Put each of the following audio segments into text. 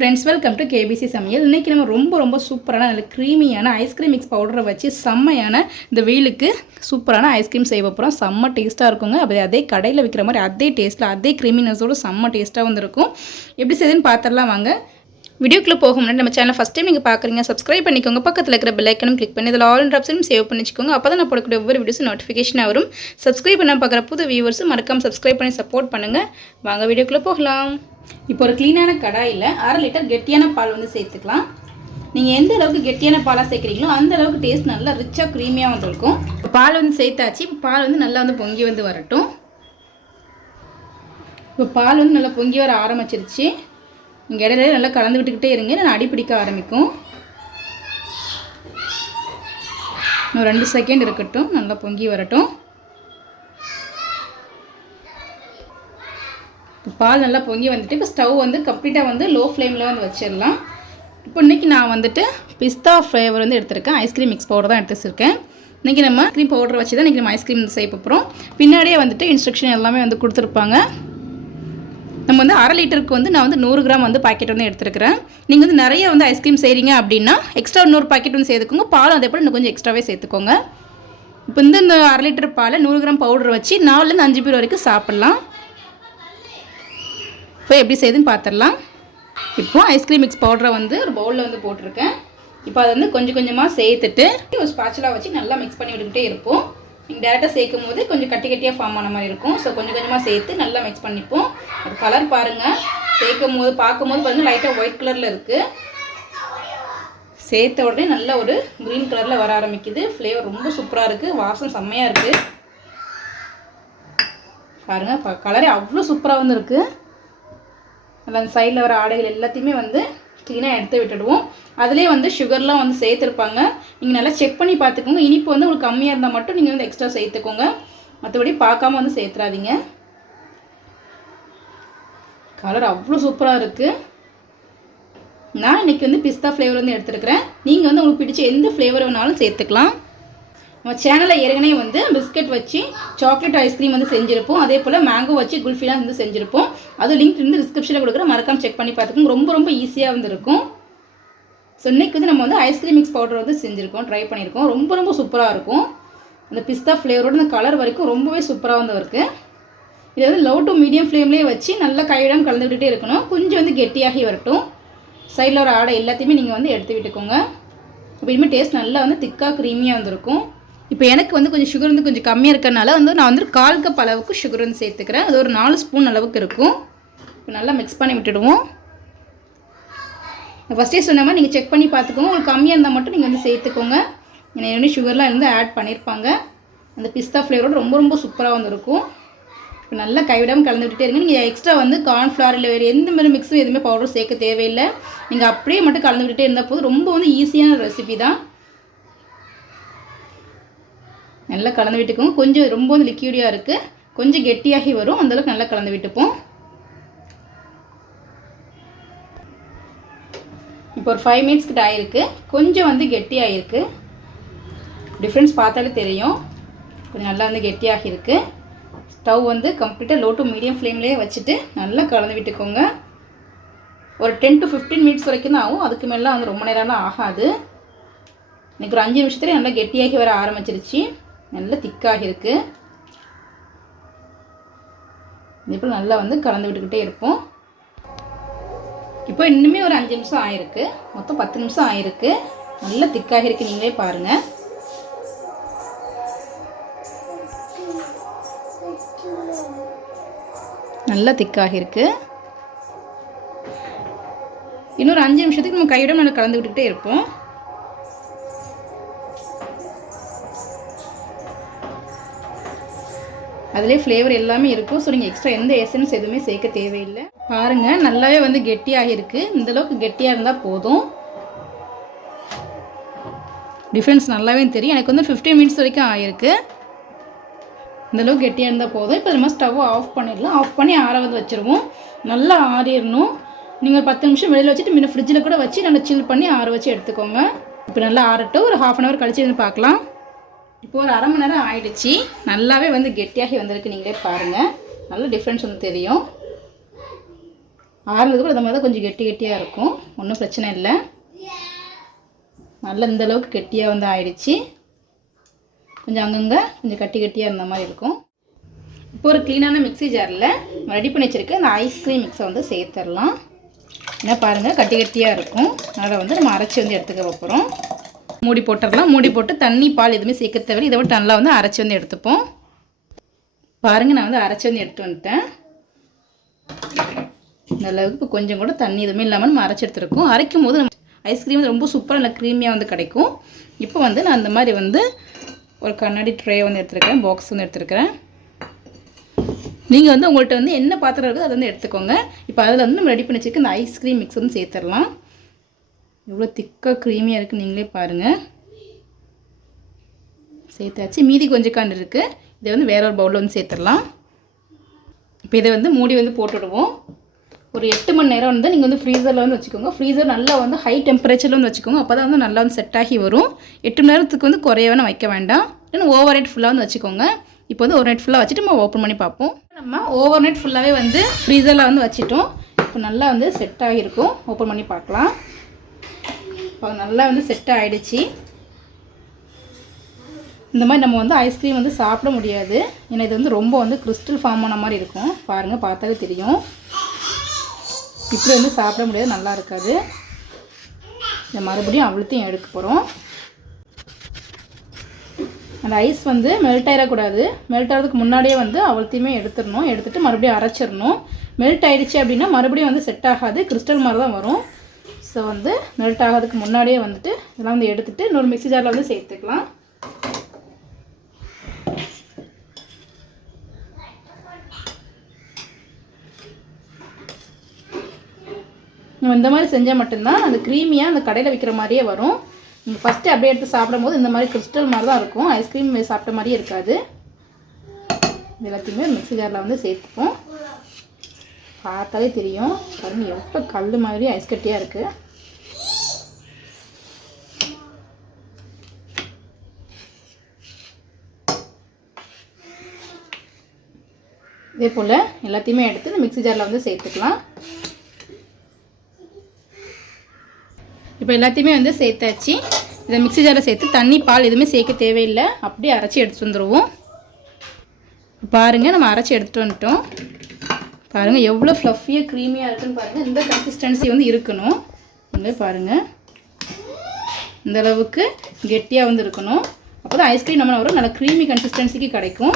Friends, welcome to KBC சமையல். இன்றைக்கி நம்ம ரொம்ப சூப்பரான நல்ல க்ரீமியான ஐஸ்கிரீம் மிக்ஸ் பவுடரை வச்சு செம்மையான இந்த வெயிலுக்கு சூப்பரான ஐஸ்கிரீம் செய்ய போகிறோம். செம்ம டேஸ்ட்டாக இருக்குங்க. அப்படி அதே கடையில் விற்கிற மாதிரி அதே டேஸ்ட்டில் அதே க்ரீமினஸோடு செம்ம டேஸ்ட்டாக வந்துருக்கும். எப்படி செய்யுதுன்னு பார்த்துடலாம் வாங்க. வீடியோக்குள்ளே போக முன்னாடி நம்ம சேனல் ஃபஸ்ட் டைம் நீங்கள் பார்க்குறீங்க, சப்ஸ்கிரைப் பண்ணிக்கோங்க. பக்கத்தில் இருக்கிற பெல் ஐக்கனும் கிளிக் பண்ணி இதில் ஆல் ஆப்ஷனும் சேவ் பண்ணி வச்சுக்கோங்க. அப்போ தான் நான் போடக்கூடிய ஒவ்வொரு வீடியோஸும் நோட்டிஃபிகேஷன் வரும். சப்ஸ்கிரைப் பண்ண பார்க்குற புது வியூவர்ஸும் மறக்காம சப்ஸ்கிரைப் பண்ணி சப்போர்ட் பண்ணுங்கள். வாங்க வீடியோக்குள்ளே போகலாம். இப்போ ஒரு க்ளீனான கடாயில் 1/2 லிட்டர் கெட்டியான பால் வந்து சேர்த்துக்கலாம். நீங்கள் எந்த அளவுக்கு கெட்டியான பாலாக சேர்க்குறீங்களோ அந்த அளவுக்கு டேஸ்ட் நல்லா ரிச்சாக க்ரீமியாக வந்துருக்கும். பால் வந்து சேர்த்தாச்சு. இப்போ பால் வந்து நல்லா வந்து பொங்கி வந்து வரட்டும். இப்போ பால் வந்து நல்லா பொங்கி வர ஆரம்பிச்சிருச்சு. இங்கே இடையில நல்லா கலந்து விட்டுக்கிட்டே இருங்க, நான் அடி பிடிக்க ஆரம்பிக்கும். இன்னும் 2 செகண்ட் இருக்கட்டும், நல்லா பொங்கி வரட்டும். பால் நல்லா பொங்கி வந்துட்டு இப்போ ஸ்டவ் வந்து கம்ப்ளீட்டாக வந்து லோ ஃப்ளேமில் வந்து வச்சிடலாம். இப்போ இன்றைக்கி நான் வந்துட்டு பிஸ்தா ஃப்ளேவர் வந்து எடுத்திருக்கேன். ஐஸ்கிரீம் மிக்ஸ் பவுடர் தான் எடுத்து வச்சுருக்கேன். இன்றைக்கி நம்ம க்ரீம் பவுடர் வச்சு தான் இன்றைக்கி நம்ம ஐஸ்கிரீம் செய்ய போகிறோம். பின்னாடியே வந்துட்டு இன்ஸ்ட்ரக்ஷன் எல்லாமே வந்து கொடுத்துருப்பாங்க. நம்ம வந்து 1/2 லிட்டருக்கு வந்து நான் வந்து 100 கிராம் வந்து பாக்கெட் வந்து எடுத்துருக்கிறேன். நீங்கள் வந்து நிறைய வந்து ஐஸ்கிரீம் செய்கிறீங்க அப்படின்னா எக்ஸ்ட்ரா 100 பாக்கெட் வந்து சேர்த்துக்கோங்க. பாலும் அதே போல் இன்னும் கொஞ்சம் எக்ஸ்ட்ராவே சேர்த்துக்கோங்க. இப்போ இந்த 1/2 லிட்டர் பாலை 100 கிராம் பவுடர் வச்சு 4லேருந்து 5 பேர் வரைக்கும் சாப்பிட்லாம். இப்போ எப்படி செய்யுதுன்னு பார்த்துடலாம். இப்போ ஐஸ்கிரீம் மிக்ஸ் பவுடரை வந்து ஒரு பவுலில் வந்து போட்டிருக்கேன். இப்போ அதை வந்து கொஞ்சம் கொஞ்சமாக சேர்த்துட்டு ஒரு ஸ்பாச்சுலா வச்சு நல்லா மிக்ஸ் பண்ணி விட்டுக்கிட்டே இருப்போம். நீங்கள் டேரெக்டாக சேர்க்கும் போது கொஞ்சம் கட்டியாக ஃபார்ம் ஆன மாதிரி இருக்கும். ஸோ கொஞ்சம் கொஞ்சமாக சேர்த்து நல்லா மிக்ஸ் பண்ணிப்போம். அது கலர் பாருங்கள், சேர்க்கும் போது பார்க்கும்போது பாருங்கள் லைட்டாக ஒயிட் கலரில் இருக்குது. சேர்த்த உடனே நல்ல ஒரு க்ரீன் கலரில் வர ஆரம்பிக்குது. ஃப்ளேவர் ரொம்ப சூப்பராக இருக்குது, வாசம் செம்மையாக இருக்குது. பாருங்கள் கலரே அவ்வளோ சூப்பராக வந்து இருக்குது. நல்லா அந்த சைடில் வர ஆடைகள் எல்லாத்தையுமே வந்து க்ளீனாக எடுத்து விட்டுடுவோம். அதிலே வந்து சுகர்லாம் வந்து சேர்த்துருப்பாங்க. நீங்கள் நல்லா செக் பண்ணி பார்த்துக்கோங்க. இனிப்பு வந்து உங்களுக்கு கம்மியாக இருந்தால் மட்டும் நீங்கள் வந்து எக்ஸ்ட்ரா சேர்த்துக்கோங்க. மற்றபடி பார்க்காம வந்து சேர்த்துறாதீங்க. கலர் அவ்வளோ சூப்பராக இருக்குது. நான் இன்றைக்கி வந்து பிஸ்தா ஃப்ளேவர் வந்து எடுத்துருக்கிறேன். நீங்கள் வந்து உங்களுக்கு பிடிச்ச எந்த ஃப்ளேவர் வேணாலும் சேர்த்துக்கலாம். நம்ம சேனலில் ஏற்கனவே வந்து பிஸ்கட் வச்சு சாக்லேட் ஐஸ்கிரீம் வந்து செஞ்சுருப்போம். அதே போல் மேங்கோ வச்சு குல்ஃபிலாம் வந்து செஞ்சுருப்போம். அது லிங்க் வந்து டிஸ்கிரிப்ஷனில் கொடுக்குற, மறக்காம செக் பண்ணி பார்த்துக்கோங்க. ரொம்ப ஈஸியாக வந்து இருக்கும். ஸோ இன்றைக்கி வந்து நம்ம வந்து ஐஸ்கிரீம் மிக்ஸ் பவுடர் வந்து செஞ்சுருக்கோம், ட்ரை பண்ணியிருக்கோம். ரொம்ப சூப்பராக இருக்கும். அந்த பிஸ்தா ஃப்ளேவரோட இந்த கலர் வரைக்கும் ரொம்பவே சூப்பராக வந்து இருக்குது. இதை வந்து லோ டு மீடியம் ஃப்ளேம்லேயே வச்சு நல்லா கையிடம் கலந்துக்கிட்டே இருக்கணும். கொஞ்சம் வந்து கெட்டியாகி வரட்டும். சைடில் ஒரு ஆடை எல்லாத்தையுமே நீங்கள் வந்து எடுத்து விட்டுக்கோங்க. இப்போ இனிமேல் டேஸ்ட் நல்லா வந்து திக்காக க்ரீமியாக வந்துருக்கும். இப்போ எனக்கு வந்து கொஞ்சம் சுகர் வந்து கொஞ்சம் கம்மியாக இருக்கிறனால வந்து நான் வந்து 1/4 கப் அளவுக்கு சுகர் வந்து சேர்த்துக்கிறேன். அது ஒரு 4 ஸ்பூன் அளவுக்கு இருக்கும். இப்போ நல்லா மிக்ஸ் பண்ணி விட்டுடுவோம். ஃபஸ்ட்டே சொன்ன மாதிரி நீங்கள் செக் பண்ணி பார்த்துக்கோங்க. உங்களுக்கு கம்மியாக இருந்தால் மட்டும் நீங்கள் வந்து சேர்த்துக்கோங்க. ஏன்னா சுகர்லாம் வந்து ஆட் பண்ணியிருப்பாங்க. அந்த பிஸ்தா ஃப்ளேவரோட ரொம்ப சூப்பராக வந்துருக்கும். இப்போ நல்லா கைவிடாமல் கலந்து விட்டுட்டே இருங்க. நீங்கள் எக்ஸ்ட்ரா வந்து கார்ன்ஃப்ளவர் இல்லை வேறு எந்த மாதிரி மிக்ஸும் எதுவுமே பவுடர் சேர்க்க தேவையில்லை. நீங்கள் அப்படியே மட்டும் கலந்து விட்டுட்டே இருந்தால் போதும். ரொம்ப வந்து ஈஸியான ரெசிபி தான். நல்லா கலந்து விட்டுக்கோங்க. கொஞ்சம் ரொம்ப வந்து லிக்யூடியாக இருக்குது, கொஞ்சம் கெட்டியாகி வரும். அந்தளவுக்கு நல்லா கலந்து விட்டுப்போம். இப்போ ஒரு 5 மினிட்ஸ் கிட்ட ஆகிருக்கு. கொஞ்சம் வந்து கெட்டியாகிருக்கு. டிஃப்ரென்ஸ் பார்த்தாலே தெரியும். கொஞ்சம் நல்லா வந்து கெட்டியாகி இருக்குது. ஸ்டவ் வந்து கம்ப்ளீட்டாக லோ டு மீடியம் ஃப்ளேம்லேயே வச்சுட்டு நல்லா கலந்து விட்டுக்கோங்க. ஒரு 10 to 15 மினிட்ஸ் வரைக்கும் தான் ஆகும். அதுக்கு மேலே வந்து ரொம்ப நேரம்லாம் ஆகாது. எனக்கு ஒரு 5 நிமிஷத்துலேயே நல்லா கெட்டியாகி வர ஆரம்பிச்சிருச்சு. நல்லா திக்காகி இருக்குது. இப்போ நல்லா வந்து கலந்து விட்டுக்கிட்டே இருப்போம். இப்போ இன்னுமே ஒரு 5 நிமிஷம் ஆயிருக்கு. மொத்தம் 10 நிமிஷம் ஆயிருக்கு. நல்லா திக்காகி இருக்குது, நீங்களே பாருங்கள். நல்லா திக்காகி இருக்குது. இன்னொரு 5 நிமிஷத்துக்கு நம்ம கையோட நல்லா கலந்து விட்டுக்கிட்டே இருப்போம். அதிலே ஃப்ளேவர் எல்லாமே இருக்கும். ஸோ நீங்கள் எக்ஸ்ட்ரா எந்த எசன்ஸ் எதுவுமே சேர்க்க தேவையில்லை. பாருங்கள் நல்லாவே வந்து கெட்டியாக இருக்குது. இந்தளவுக்கு கெட்டியாக இருந்தால் போதும். டிஃப்ரென்ஸ் நல்லாவே தெரியும். எனக்கு வந்து 15 மினிட்ஸ் வரைக்கும் ஆகிருக்கு. இந்தளவுக்கு கெட்டியாக இருந்தால் போதும். இப்போ நம்ம ஸ்டவ்வை ஆஃப் பண்ணிடலாம். ஆஃப் பண்ணி ஆறாவது வச்சுருவோம். நல்லா ஆறிடணும். நீங்கள் 10 நிமிஷம் வெளியில் வச்சுட்டு முன்ன ஃப்ரிட்ஜில் கூட வச்சு நல்லா சில் பண்ணி ஆற வச்சு எடுத்துக்கோங்க. இப்போ நல்லா ஆறட்டும். ஒரு 1/2 hour கழிச்சு வந்து பார்க்கலாம். இப்போ ஒரு 1/2 மணி நேரம் ஆயிடுச்சு. நல்லாவே வந்து கெட்டியாகி வந்திருக்கு, நீங்களே பாருங்கள். நல்ல டிஃப்ரென்ஸ் வந்து தெரியும். ஆறுனதுக்கு இந்த மாதிரி தான் கொஞ்சம் கெட்டியாக இருக்கும், ஒன்றும் பிரச்சனை இல்லை. நல்லா இந்தளவுக்கு கெட்டியாக வந்து ஆயிடுச்சு. கொஞ்சம் அங்கங்கே கொஞ்சம் கட்டியாக இருந்த மாதிரி இருக்கும். இப்போ ஒரு க்ளீனான மிக்ஸி ஜாரில் ரெடி பண்ணி வச்சுருக்க அந்த ஐஸ்கிரீம் மிக்ஸை வந்து சேர்த்துடலாம். என்ன பாருங்கள், கட்டியாக இருக்கும். அதை வந்து நம்ம அரைச்சி வந்து எடுத்துக்க போகிறோம். மூடி போட்டுடலாம். மூடி போட்டு தண்ணி பால் எதுவுமே சேர்க்க தேவை. இதை விட்டு நல்லா வந்து அரைச்சி வந்து எடுத்துப்போம். பாருங்கள், நான் வந்து அரைச்சி வந்து எடுத்து வந்துட்டேன். இந்த அளவுக்கு இப்போ கொஞ்சம் கூட தண்ணி எதுவுமே இல்லாமல் நம்ம அரைச்சி எடுத்துருக்கோம். அரைக்கும் போது ஐஸ்கிரீம் ரொம்ப சூப்பராக நல்லா க்ரீமியாக வந்து கிடைக்கும். இப்போ வந்து நான் அந்த மாதிரி வந்து ஒரு கண்ணாடி ட்ரே வந்து எடுத்துருக்கேன், பாக்ஸ் வந்து எடுத்துருக்கிறேன். நீங்கள் வந்து உங்கள்கிட்ட வந்து என்ன பாத்திரம் இருக்குது அதை வந்து எடுத்துக்கோங்க. இப்போ அதில் வந்து நம்ம ரெடி பண்ணி வச்சுக்க இந்த ஐஸ்கிரீம் மிக்ஸ் வந்து சேர்த்துடலாம். எவ்வளோ திக்காக க்ரீமியாக இருக்குது நீங்களே பாருங்கள். சேர்த்தாச்சு. மீதி கொஞ்சம் காண்டு இருக்குது. இதை வந்து வேற ஒரு பவுலில் வந்து சேர்த்துடலாம். இப்போ இதை வந்து மூடி வந்து போட்டுவிடுவோம். ஒரு 8 மணி நேரம் வந்து நீங்கள் வந்து ஃப்ரீசரில் வந்து வச்சுக்கோங்க. ஃப்ரீசர் நல்லா வந்து ஹை டெம்பரேச்சரில் வந்து வச்சுக்கோங்க. அப்போ தான் வந்து நல்லா வந்து செட் ஆகி வரும். 8 மணி நேரத்துக்கு வந்து குறையவே வைக்க வேண்டாம். இல்லைன்னா ஓவர் நைட் ஃபுல்லாக வந்து வச்சுக்கோங்க. இப்போ வந்து ஒரு நைட் ஃபுல்லாக வச்சுட்டு நம்ம ஓப்பன் பண்ணி பார்ப்போம். நம்ம ஓவர் நைட் ஃபுல்லாகவே வந்து ஃப்ரீசரில் வந்து வச்சிட்டோம். இப்போ நல்லா வந்து செட் ஆகிருக்கும். ஓப்பன் பண்ணி பார்க்கலாம். இப்போ நல்லா வந்து செட் ஆகிடுச்சு. இந்த மாதிரி நம்ம வந்து ஐஸ்கிரீம் வந்து சாப்பிட முடியாது. ஏன்னா இது வந்து ரொம்ப வந்து கிறிஸ்டல் ஃபார்ம் ஆன மாதிரி இருக்கும். பாருங்கள், பார்த்தாவே தெரியும். இப்படி வந்து சாப்பிட முடியாது, நல்லா இருக்காது. இதை மறுபடியும் அவ்வளோத்தையும் எடுக்க போகிறோம். அந்த ஐஸ் வந்து மெல்ட் ஆகிடக்கூடாது. மெல்ட் ஆகிறதுக்கு முன்னாடியே வந்து அவ்வளோத்தையுமே எடுத்துடணும். எடுத்துகிட்டு மறுபடியும் அரைச்சிடணும். மெல்ட் ஆகிடுச்சு அப்படின்னா மறுபடியும் வந்து செட் ஆகாது, கிறிஸ்டல் மாதிரி தான் வரும். ஸோ வந்து மெல்ட் ஆகிறதுக்கு முன்னாடியே வந்துட்டு இதெல்லாம் வந்து எடுத்துகிட்டு இன்னொரு மிக்ஸி ஜாரில் வந்து சேர்த்துக்கலாம். இந்த மாதிரி செஞ்சால் மட்டும்தான் அந்த க்ரீமியாக அந்த கடையில் விற்கிற மாதிரியே வரும். நீங்கள் ஃபஸ்ட்டு அப்படியே எடுத்து சாப்பிடும் போது இந்த மாதிரி கிறிஸ்டல் மாதிரி தான் இருக்கும். ஐஸ்கிரீம் சாப்பிட்ட மாதிரியே இருக்காது. எல்லாத்தையுமே மிக்ஸி ஜாரில் வந்து சேர்த்துப்போம். பார்த்தாலே தெரியும். பாருங்கள், எவ்வளோ கல் மாதிரி ஐஸ் கட்டியாக இருக்குது. இதே போல் எல்லாத்தையுமே எடுத்து இந்த மிக்ஸி ஜாரில் வந்து சேர்த்துக்கலாம். இப்போ எல்லாத்தையுமே வந்து சேர்த்தாச்சு. இதை மிக்ஸி ஜாரில் சேர்த்து தண்ணி பால் எதுவுமே சேர்க்க தேவையில்லை. அப்படியே அரைச்சி எடுத்துகிட்டு வந்துடுவோம். பாருங்கள், நம்ம அரைச்சி எடுத்துகிட்டு வந்துட்டோம். பாருங்கள் எவ்வளோ ஃப்ளஃபியாக க்ரீமியாக இருக்குன்னு பாருங்கள். இந்த கன்சிஸ்டன்சி வந்து இருக்கணும். நீங்களே பாருங்கள், இந்த அளவுக்கு கெட்டியாக வந்து இருக்கணும். அப்போ தான் ஐஸ்கிரீம் நம்ம ஒரு நல்ல க்ரீமி கன்சிஸ்டன்சிக்கு கிடைக்கும்.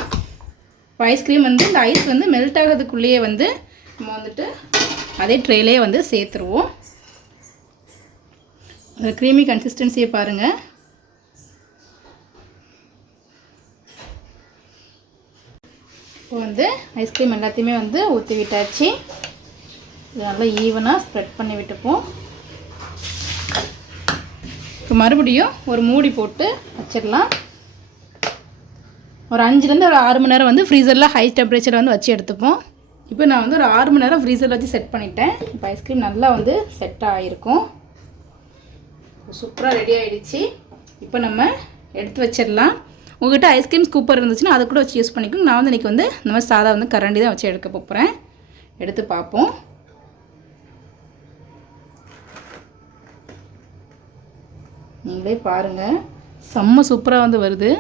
இப்போ ஐஸ்கிரீம் வந்து இந்த ஐஸ் வந்து மெல்ட் ஆகிறதுக்குள்ளேயே வந்து நம்ம வந்துட்டு அதே ட்ரேலேயே வந்து சேர்த்துருவோம். அந்த க்ரீமி கன்சிஸ்டன்சியை பாருங்கள். இப்போ வந்து ஐஸ்கிரீம் எல்லாத்தையுமே வந்து ஊற்றி விட்டாச்சு. இது நல்லா ஈவனாக ஸ்ப்ரெட் பண்ணி விட்டுப்போம். இப்போ மறுபடியும் ஒரு மூடி போட்டு வச்சிடலாம். ஒரு 5லேருந்து ஒரு 6 மணி நேரம் வந்து ஃப்ரீசரில் ஹை டெம்பரேச்சர் வந்து வச்சு எடுத்துப்போம். இப்போ நான் வந்து ஒரு 6 மணி நேரம் ஃப்ரீசரில் வச்சு செட் பண்ணிட்டேன். இப்போ ஐஸ்கிரீம் நல்லா வந்து செட் ஆகிருக்கும். சூப்பராக ரெடி ஆகிடுச்சு. இப்போ நம்ம எடுத்து வச்சிடலாம். உங்கள்கிட்ட ஐஸ்கிரீம் ஸ்கூப்பர் இருந்துச்சுன்னா அதை கூட வச்சு யூஸ் பண்ணிக்கோங்க. நான் வந்து இன்றைக்கி வந்து இந்த மாதிரி சாதா வந்து கரண்டி தான் வச்சு எடுக்க போகிறேன். எடுத்து பார்ப்போம். நீங்களே பாருங்கள், செம்ம சூப்பராக வந்து வருது.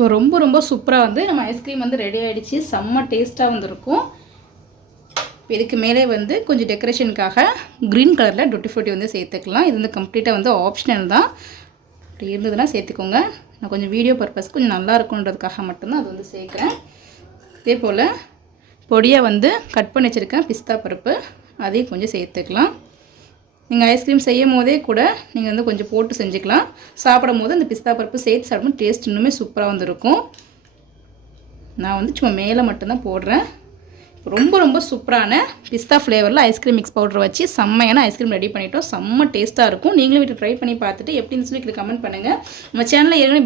இப்போ ரொம்ப ரொம்ப சூப்பராக வந்து நம்ம ஐஸ்கிரீம் வந்து ரெடி ஆகிடுச்சு. செம்ம டேஸ்ட்டாக வந்துருக்கும். இப்போ இதுக்கு மேலே வந்து கொஞ்சம் டெக்கரேஷனுக்காக க்ரீன் கலரில் டூட்டி ஃப்ரூட்டி வந்து சேர்த்துக்கலாம். இது வந்து கம்ப்ளீட்டாக வந்து ஆப்ஷனல் தான். அப்படி இருந்ததுன்னா சேர்த்துக்கோங்க. நான் கொஞ்சம் வீடியோ பர்பஸ் கொஞ்சம் நல்லா இருக்குன்றதுக்காக மட்டும்தான் அது வந்து சேர்க்குறேன். இதே போல் பொடியாக வந்து கட் பண்ணி வச்சுருக்கேன் பிஸ்தா பருப்பு, அதையும் கொஞ்சம் சேர்த்துக்கலாம். நீங்கள் ஐஸ்கிரீம் செய்யும் போதே கூட நீங்கள் வந்து கொஞ்சம் போட்டு செஞ்சுக்கலாம். சாப்பிடும் போது அந்த பிஸ்தா பருப்பு சேர்த்து சாப்பிடும் டேஸ்ட் இன்னுமே சூப்பராக வந்துருக்கும். நான் வந்து சும்மா மேலே மட்டும்தான் போடுறேன். ரொம்ப ரொம்ப சூப்பரான பிஸ்தா ஃப்ளேவரில் ஐஸ்கிரீம் மிக்ஸ் பவுடர் வச்சு செம்மையான ஐஸ்கிரீம் ரெடி பண்ணிட்டோம். செம்ம டேஸ்ட்டாக இருக்கும். நீங்களும் வீட்டில் ட்ரை பண்ணி பார்த்துட்டு எப்படின்னு சொல்லி கமெண்ட் பண்ணுங்கள். நம்ம சேனலில் ஏற்கனவே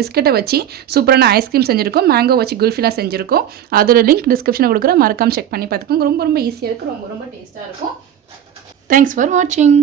பிஸ்கெட்டை வச்சு சூப்பரான ஐஸ்கிரீம் செஞ்சுருக்கோம். மேங்கோ வச்சு குல்ஃபிலாம் செஞ்சுருக்கோம். அதோட லிங்க் டிஸ்கிரிப்ஷனில் கொடுக்குறேன். மறக்காம செக் பண்ணி பார்த்துக்கோங்க. ரொம்ப ரொம்ப ஈஸியாக இருக்கும். ரொம்ப ரொம்ப டேஸ்ட்டாக இருக்கும். தேங்க்ஸ் ஃபார் வாட்சிங்.